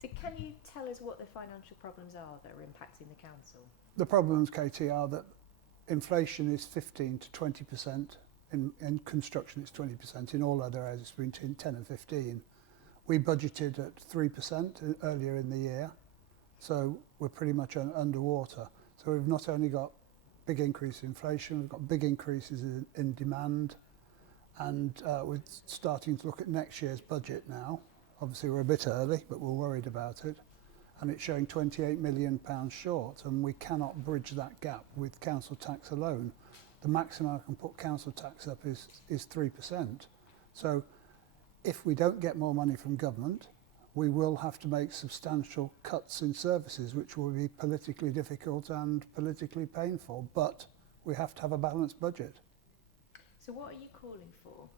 So can you tell us what the financial problems are that are impacting the council? The problems, Katie, are that inflation is 15 to 20%. In construction, it's 20%. In all other areas, it's between 10 and 15. We budgeted at 3% earlier in the year, so we're pretty much underwater. So we've not only got big increase in inflation, we've got big increases in demand, and we're starting to look at next year's budget now. Obviously, we're a bit early, but we're worried about it. And it's showing £28 million short, and we cannot bridge that gap with council tax alone. The maximum I can put council tax up is 3%. So if we don't get more money from government, we will have to make substantial cuts in services, which will be politically difficult and politically painful. But we have to have a balanced budget. So what are you calling for?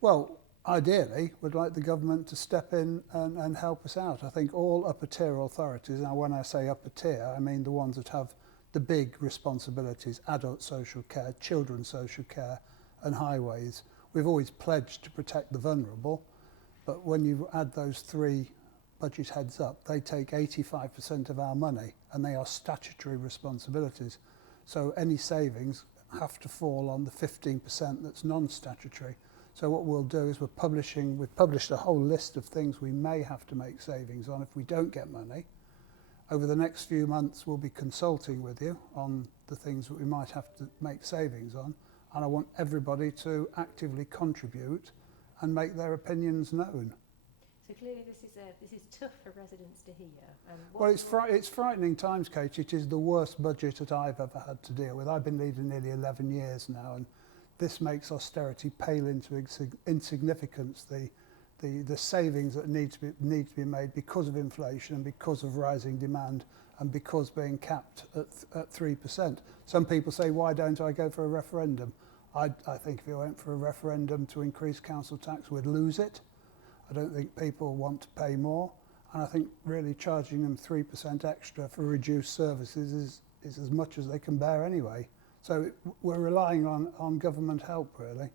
Well, ideally, we'd like the government to step in and help us out. I think all upper tier authorities, now when I say upper tier, I mean the ones that have the big responsibilities, adult social care, children's social care and highways. We've always pledged to protect the vulnerable, but when you add those three budget heads up, they take 85% of our money and they are statutory responsibilities. So any savings have to fall on the 15% that's non-statutory. So what we'll do is we've published a whole list of things we may have to make savings on if we don't get money. Over the next few months, we'll be consulting with you on the things that we might have to make savings on. And I want everybody to actively contribute and make their opinions known. So clearly this is tough for residents to hear. Well, it's frightening times, Kate. It is the worst budget that I've ever had to deal with. I've been leading nearly 11 years now, and this makes austerity pale into insignificance. The savings that need to be made because of inflation and because of rising demand and because being capped at 3%. Some people say, why don't I go for a referendum? I think if you went for a referendum to increase council tax, we'd lose it. I don't think people want to pay more. And I think really charging them 3% extra for reduced services is as much as they can bear anyway. So we're relying on government help, really.